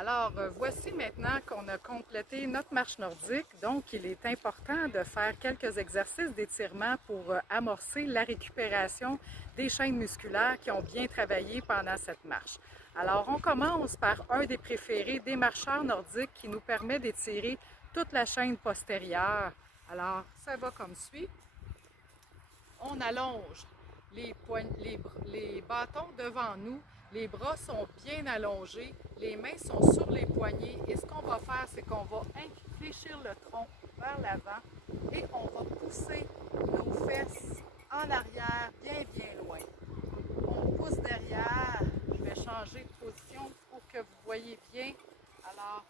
Alors, voici maintenant qu'on a complété notre marche nordique. Donc, il est important de faire quelques exercices d'étirement pour amorcer la récupération des chaînes musculaires qui ont bien travaillé pendant cette marche. Alors, on commence par un des préférés des marcheurs nordiques qui nous permet d'étirer toute la chaîne postérieure. Alors, ça va comme suit. On allonge les bâtons devant nous, les bras sont bien allongés, les mains sont sur les poignets et ce qu'on va faire, c'est qu'on va infléchir le tronc vers l'avant et on va pousser nos fesses en arrière bien loin. On pousse derrière, je vais changer de position pour que vous voyez bien. Alors,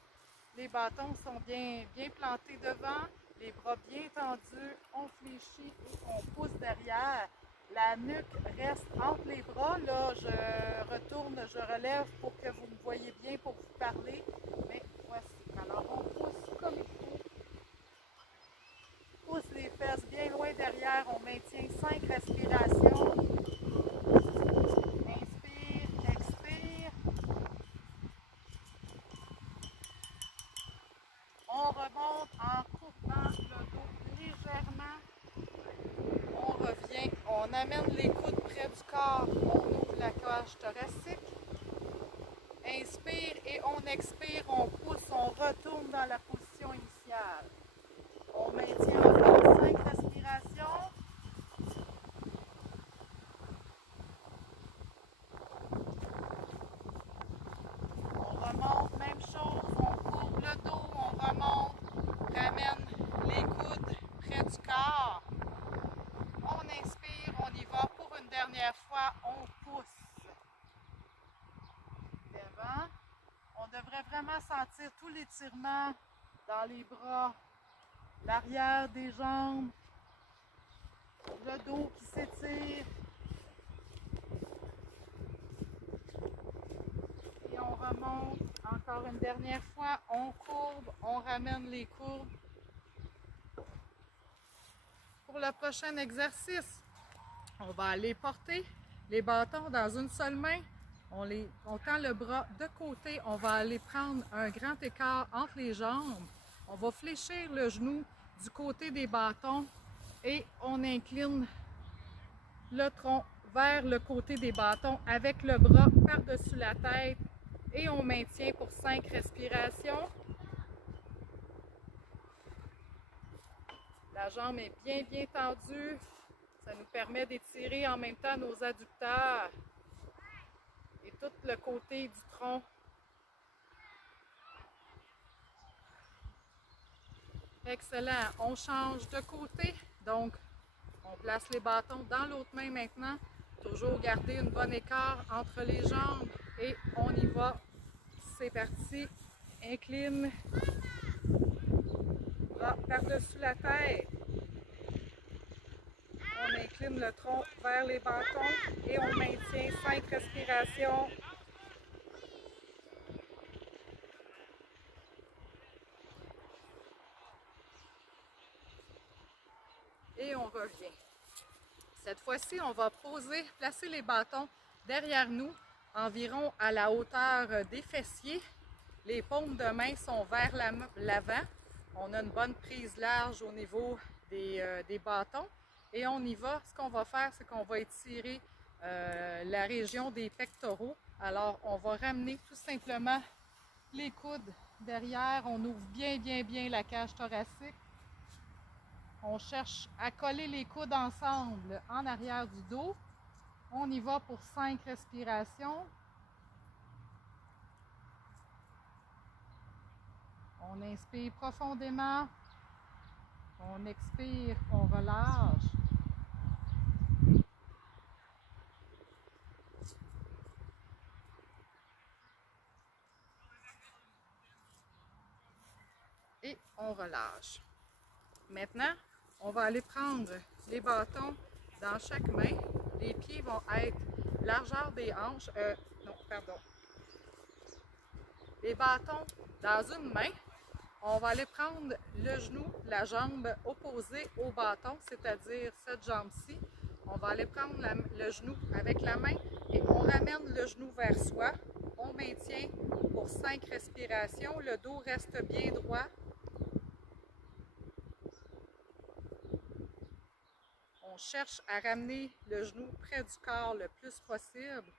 les bâtons sont bien plantés devant, les bras bien tendus, on fléchit et on pousse derrière. La nuque reste entre les bras. Là, je retourne, je relève pour que vous me voyez bien, pour vous parler. Mais voici. Alors, on pousse comme il faut. Pousse les fesses bien loin derrière. On maintient 5 respirations. Inspire, expire. On remonte en courbant le dos légèrement. On revient, on amène les coudes près du corps, on ouvre la cage thoracique. Inspire et on expire, on pousse, on retourne dans la position initiale. On maintient encore 5 respirations. On remonte, même chose, on courbe le dos, on remonte, ramène les coudes près du corps. On inspire, on y va pour une dernière fois, on pousse. Devant. On devrait vraiment sentir tout l'étirement dans les bras, l'arrière des jambes, le dos qui s'étire. Et on remonte encore une dernière fois, on courbe, on ramène les courbes. Pour le prochain exercice, on va aller porter les bâtons dans une seule main. On tend le bras de côté, on va aller prendre un grand écart entre les jambes. On va fléchir le genou du côté des bâtons et on incline le tronc vers le côté des bâtons avec le bras par-dessus la tête et on maintient pour 5 respirations. La jambe est bien tendue. Ça nous permet d'étirer en même temps nos adducteurs et tout le côté du tronc. Excellent. On change de côté. Donc, on place les bâtons dans l'autre main maintenant. Toujours garder une bonne écart entre les jambes et on y va. C'est parti. Incline. Bras par-dessus la tête. On incline le tronc vers les bâtons et on maintient 5 respirations. Et on revient. Cette fois-ci, on va placer les bâtons derrière nous, environ à la hauteur des fessiers. Les paumes de main sont vers l'avant. On a une bonne prise large au niveau des bâtons. Et on y va. Ce qu'on va faire, c'est qu'on va étirer la région des pectoraux. Alors, on va ramener tout simplement les coudes derrière. On ouvre bien la cage thoracique. On cherche à coller les coudes ensemble en arrière du dos. On y va pour 5 respirations. On inspire profondément. On expire, on relâche. Et on relâche. Maintenant, on va aller prendre les bâtons dans chaque main. Les pieds vont être largeur des hanches. Les bâtons dans une main. On va aller prendre le genou, la jambe opposée au bâton, c'est-à-dire cette jambe-ci. On va aller prendre le genou avec la main et on ramène le genou vers soi. on maintient pour 5 respirations. Le dos reste bien droit. On cherche à ramener le genou près du corps le plus possible.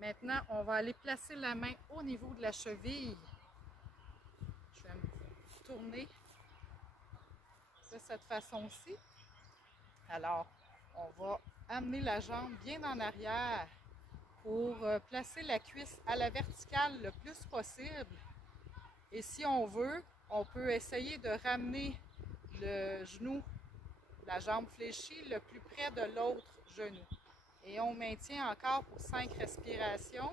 Maintenant, on va aller placer la main au niveau de la cheville. Je vais me tourner de cette façon-ci. Alors, on va amener la jambe bien en arrière pour placer la cuisse à la verticale le plus possible. Et si on veut, on peut essayer de ramener le genou, la jambe fléchie, le plus près de l'autre genou. Et on maintient encore pour 5 respirations.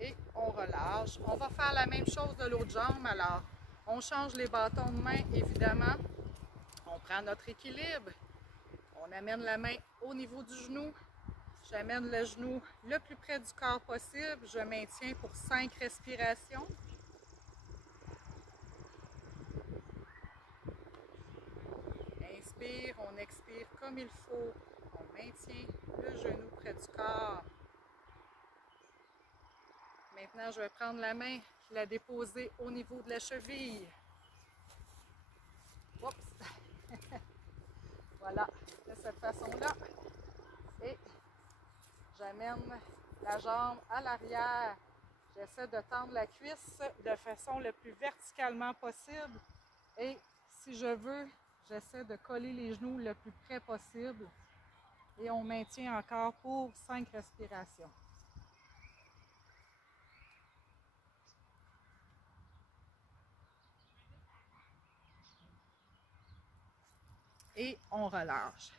Et on relâche. On va faire la même chose de l'autre jambe. Alors, on change les bâtons de main, évidemment. On prend notre équilibre. On amène la main au niveau du genou. J'amène le genou le plus près du corps possible. Je maintiens pour 5 respirations. Inspire, on expire comme il faut. On maintient le genou près du corps. Maintenant, je vais prendre la main, la déposer au niveau de la cheville. Oups! Voilà, de cette façon-là. Et j'amène la jambe à l'arrière. J'essaie de tendre la cuisse de façon le plus verticalement possible. Et si je veux, j'essaie de coller les genoux le plus près possible. Et on maintient encore pour 5 respirations. Et on relâche.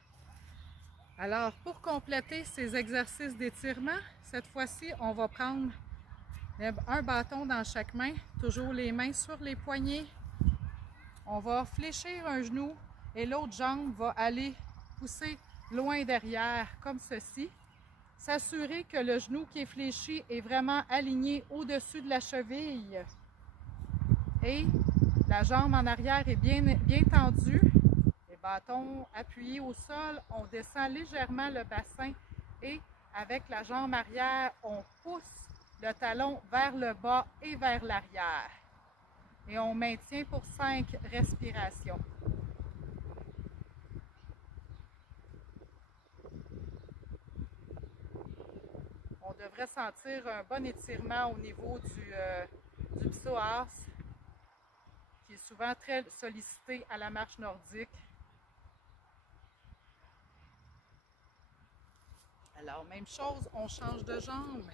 Alors, pour compléter ces exercices d'étirement, cette fois-ci, on va prendre un bâton dans chaque main, toujours les mains sur les poignets. On va fléchir un genou et l'autre jambe va aller pousser loin derrière, comme ceci. S'assurer que le genou qui est fléchi est vraiment aligné au-dessus de la cheville. Et la jambe en arrière est bien tendue. Les bâtons appuyés au sol, on descend légèrement le bassin et avec la jambe arrière, on pousse le talon vers le bas et vers l'arrière. Et on maintient pour 5 respirations. On devrait sentir un bon étirement au niveau du psoas, qui est souvent très sollicité à la marche nordique. Alors, même chose, on change de jambe.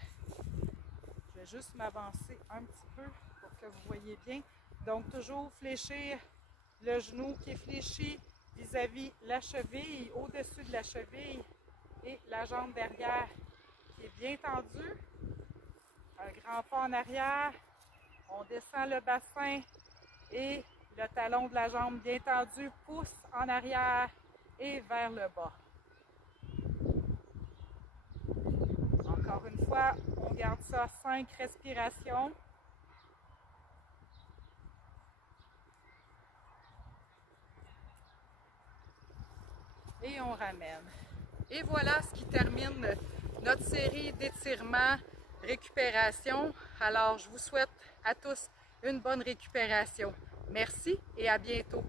Je vais juste m'avancer un petit peu pour que vous voyez bien. Donc, toujours fléchir le genou qui est fléchi vis-à-vis la cheville, au-dessus de la cheville, et la jambe derrière qui est bien tendue. Un grand pas en arrière. On descend le bassin et le talon de la jambe bien tendu pousse en arrière et vers le bas. Encore une fois, on garde ça 5 respirations. Et on ramène. Et voilà ce qui termine notre série d'étirements, récupération. Alors, je vous souhaite à tous une bonne récupération. Merci et à bientôt.